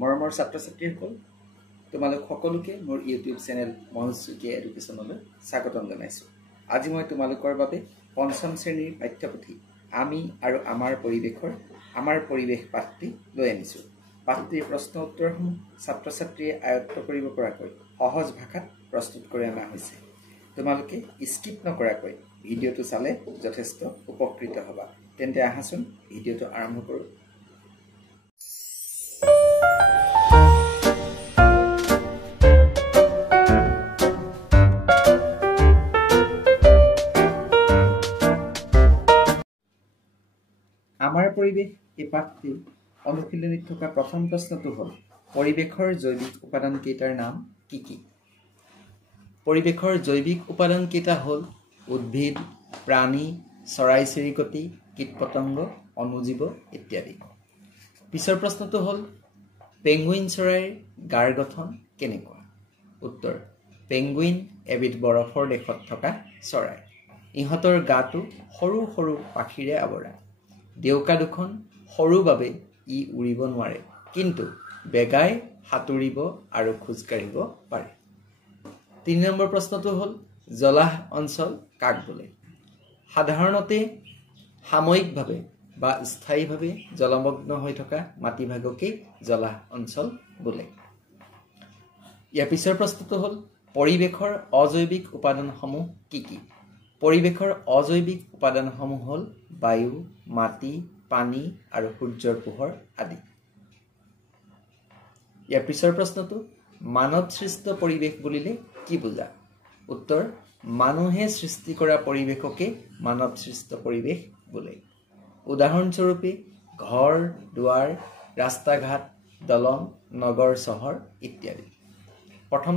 মৰমৰ ছাত্ৰ-ছাত্ৰীসকল তোমালোক সকলোকে মোৰ ইউটিউব চেনেল মনোজ শইকীয়া এডুকেশ্যনলৈ স্বাগতম জনাইছোঁ। আজি মই তোমালোকৰ বাবে পঞ্চম শ্ৰেণীৰ পাঠ্যপুথি আমি আৰু আমাৰ পৰিৱেশ পাঠটি লৈ আনিছোঁ। পাঠটিৰ প্ৰশ্ন উত্তৰসমূহ ছাত্ৰ-ছাত্ৰীয়ে আয়ত্ত কৰিব পৰাকৈ সহজ ভাষাত প্ৰস্তুত কৰি অনা হৈছে। তোমালোকে স্কিপ নকৰাকৈ ভিডিঅ'টো চালে যথেষ্ট উপকৃত হ'বা। তেন্তে আহাচোন ভিডিঅ'টো আৰম্ভ কৰোঁ। আমাৰ পৰিৱেশ এই পাঠটিৰ অনুশীলনীত থকা প্ৰথম প্ৰশ্নটো হ'ল পৰিৱেশৰ জৈৱিক উপাদান কেইটাৰ নাম কি কি? পৰিৱেশৰ জৈৱিক উপাদান কেইটা হ'ল উদ্ভিদ, প্ৰাণী, চৰাই-চিৰিকটি, কীট-পতংগ, অণুজীৱ ইত্যাদি। পিছৰ প্ৰশ্নটো হ'ল পেঙ্গুইন চৰাইৰ গাৰ গঠন কেনেকুৱা? উত্তৰ পেঙ্গুইন এবিধ বৰফৰ দেশত থকা চৰাই। ইহঁতৰ গাটো সৰু সৰু পাখিৰে আৱৰা। ডেউকা দুখন সৰু বাবে ই উৰিব নোৱাৰে, কিন্তু বেগাই সাঁতুৰিব আৰু খোজকাঢ়িব পাৰে। ৩ নম্বৰ প্ৰশ্নটো হ'ল জলাহ অঞ্চল কাক বোলে? সাধাৰণতে সাময়িকভাৱে বা স্থায়ীভাৱে জলমগ্ন হৈ থকা মাটিভাগকেই জলাহ অঞ্চল বোলে। ইয়াৰ পিছৰ প্ৰশ্নটো হ'ল পৰিৱেশৰ অজৈৱিক উপাদানসমূহ কি কি? পৰিৱেশৰ অজৈৱিক উপাদানসমূহ হ'ল বায়ু, মাটি, পানী আৰু সূৰ্যৰ পোহৰ আদি। ইয়াৰ পিছৰ প্ৰশ্নটো মানৱ সৃষ্ট পৰিৱেশ বুলিলে কি বুজা? উত্তৰ মানুহে সৃষ্টি কৰা পৰিৱেশকে মানৱ সৃষ্ট পৰিৱেশ বোলে। উদাহৰণস্বৰূপে ঘৰ, দুৱাৰ, ৰাস্তা ঘাট, দলং, নগৰ চহৰ ইত্যাদি। প্ৰথম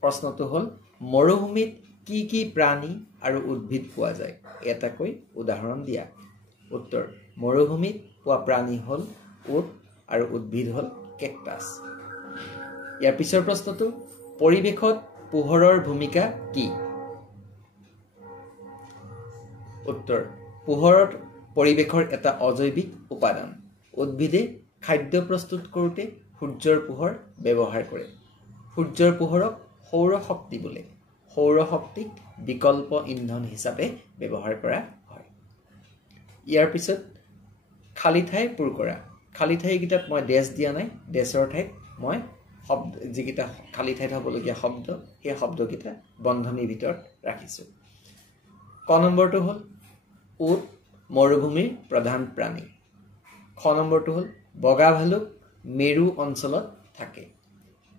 প্ৰশ্নটো হ'ল মৰুভূমিত কি কি প্ৰাণী আৰু উদ্ভিদ পোৱা যায়? এটাকৈ উদাহৰণ দিয়া। উত্তৰ মৰুভূমিত পোৱা প্ৰাণী হ'ল উট আৰু উদ্ভিদ হ'ল কেকটাছ। ইয়াৰ পিছৰ প্ৰশ্নটো পৰিৱেশত পোহৰৰ ভূমিকা কি? উত্তৰ পোহৰত পৰিৱেশৰ এটা অজৈৱিক উপাদান। উদ্ভিদে খাদ্য প্ৰস্তুত কৰোঁতে সূৰ্যৰ পোহৰ ব্যৱহাৰ কৰে। সূৰ্যৰ পোহৰক সৌৰ শক্তি বোলে। সৌৰ শক্তিক বিকল্প ইন্ধন হিচাপে ব্যৱহাৰ কৰা হয়। ইয়াৰ পিছত খালী ঠাই পূৰ কৰা। খালী ঠাইকেইটাত মই ডেছ দিয়া নাই, ডেছৰ ঠাইত মই শব্দ যিকেইটা খালী ঠাইত হ'বলগীয়া শব্দ সেই শব্দকেইটা বন্ধনীৰ ভিতৰত ৰাখিছোঁ। ক নম্বৰটো হ'ল উট মৰুভূমিৰ প্ৰধান প্ৰাণী। খ নম্বৰটো হ'ল বগা ভালুক মেৰু অঞ্চলত থাকে।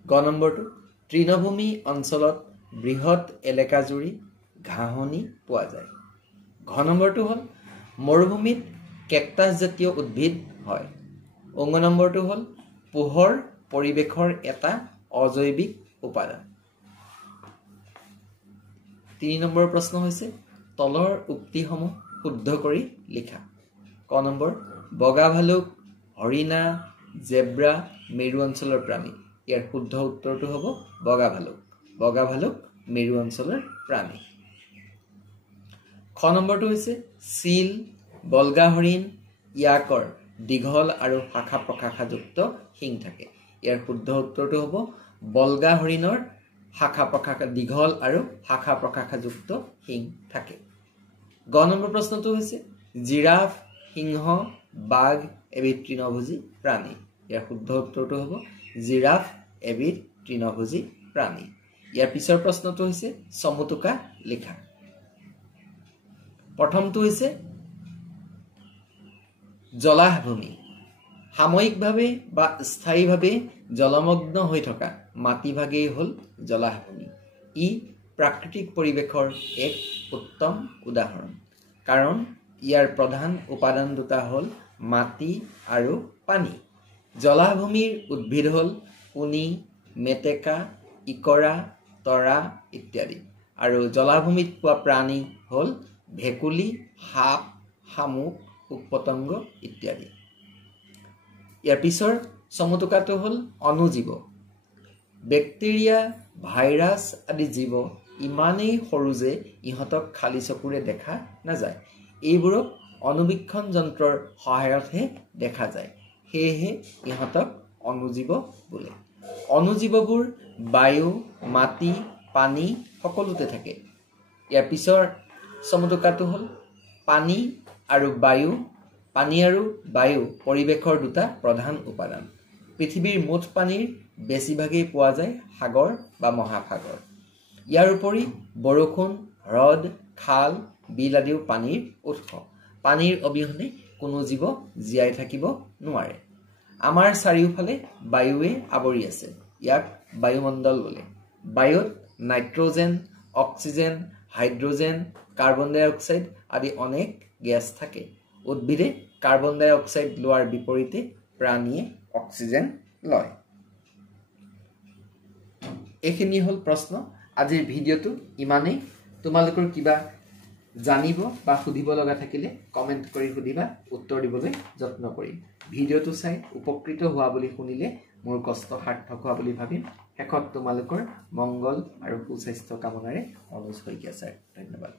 গ নম্বৰটো তৃণভূমি অঞ্চলত বৃহৎ এলেকাজুৰি ঘাঁহনি পোৱা যায়। ঘ নম্বৰটো হ'ল মৰুভূমিত কেকটাছ জাতীয় উদ্ভিদ হয়। অ নম্বৰটো হ'ল পোহৰ পৰিৱেশৰ এটা অজৈৱিক উপাদান। ৩ নম্বৰ প্ৰশ্ন হৈছে তলৰ উক্তিসমূহ শুদ্ধ কৰি লিখা। ক নম্বৰ বগা ভালুক, হৰিণা, জেব্ৰা মেৰু অঞ্চলৰ প্ৰাণী। ইয়াৰ শুদ্ধ উত্তৰটো হ'ব বগা ভালুক। বগা ভালুক মেৰু অঞ্চলৰ প্ৰাণী। খ নম্বৰটো হৈছে চিল, বল্গা হৰিণ, ইয়াকৰ দীঘল আৰু শাখা প্ৰশাখাযুক্ত শিং থাকে। ইয়াৰ শুদ্ধ উত্তৰটো হ'ব বল্গা হৰিণৰ দীঘল আৰু শাখা প্ৰশাখাযুক্ত শিং থাকে। গ নম্বৰ প্ৰশ্নটো হৈছে জিৰাফ, সিংহ, বাঘ এবিধ তৃণভোজী প্ৰাণী। ইয়াৰ শুদ্ধ উত্তৰটো হ'ব জিৰাফ এবিধ তৃণভোজী প্ৰাণী। ইয়াৰ পিছৰ প্ৰশ্নটো হৈছে চমুটোকা লিখা। প্ৰথমটো হৈছে জলাহভূমি। সাময়িকভাৱে বা স্থায়ীভাৱে জলমগ্ন হৈ থকা মাটিভাগেই হ'ল জলাহভূমি। ই প্ৰাকৃতিক পৰিৱেশৰ এক উত্তম উদাহৰণ, কাৰণ ইয়াৰ প্ৰধান উপাদান দুটা হ'ল মাটি আৰু পানী। জলাহভূমিৰ উদ্ভিদ হ'ল কুনি, মেটেকা, ইকৰা, তৰা ইত্যাদি। আৰু জলাভূমিত পোৱা প্ৰাণী হ'ল ভেকুলী, সাপ, শামুক, পোক-পতংগ ইত্যাদি। ইয়াৰ পিছৰ চমুটোকাটো হ'ল অণুজীৱ। বেক্টেৰিয়া, ভাইৰাছ আদি জীৱ ইমানেই সৰু যে ইহঁতক খালী চকুৰে দেখা নাযায়। এইবোৰক অণুবীক্ষণ যন্ত্ৰৰ সহায়তহে দেখা যায়। সেয়েহে ইহঁতক অনুজীৱ বোলে। অনুজীৱবোৰ বায়ু, মাটি, পানী সকলোতে থাকে। ইয়াৰ পিছৰ সমতুকাটো হ'ল পানী আৰু বায়ু পৰিৱেশৰ দুটা প্ৰধান উপাদান। পৃথিৱীৰ মুঠ পানীৰ বেছিভাগেই পোৱা যায় সাগৰ বা মহাসাগৰ। ইয়াৰ উপৰি বৰষুণ, হ্ৰদ, খাল, বিল আদিও পানীৰ উৎস। পানীৰ অবিহনে কোনো জীৱ জীয়াই থাকিব নোৱাৰে। আমাৰ চাৰিওফালে বায়ুৱে আৱৰি আছে। ইয়াক বায়ুমণ্ডল বোলে। বায়ুত নাইট্ৰজেন, অক্সিজেন, হাইড্ৰজেন, কাৰ্বন ডাই অক্সাইড আদি অনেক গেছ থাকে। উদ্ভিদে কাৰ্বন ডাই অক্সাইড লোৱাৰ বিপৰীতে প্ৰাণীয়ে অক্সিজেন লয়। এইখিনি হ'ল প্ৰশ্ন। আজিৰ ভিডিঅ'টো ইমানেই। তোমালোকৰ কিবা জানিব বা সুধিব লগা থাকিলে কমেণ্ট কৰি সুধিবা, উত্তৰ দিবলৈ যত্ন কৰিম। ভিডিঅ'টো চাই উপকৃত হোৱা বুলি শুনিলে মোৰ কষ্ট সাৰ্থক হোৱা বুলি ভাবিম। শেষত তোমালোকৰ মংগল আৰু সুস্বাস্থ্য কামনাৰে অনুজ শইকীয়া ছাৰ। ধন্যবাদ।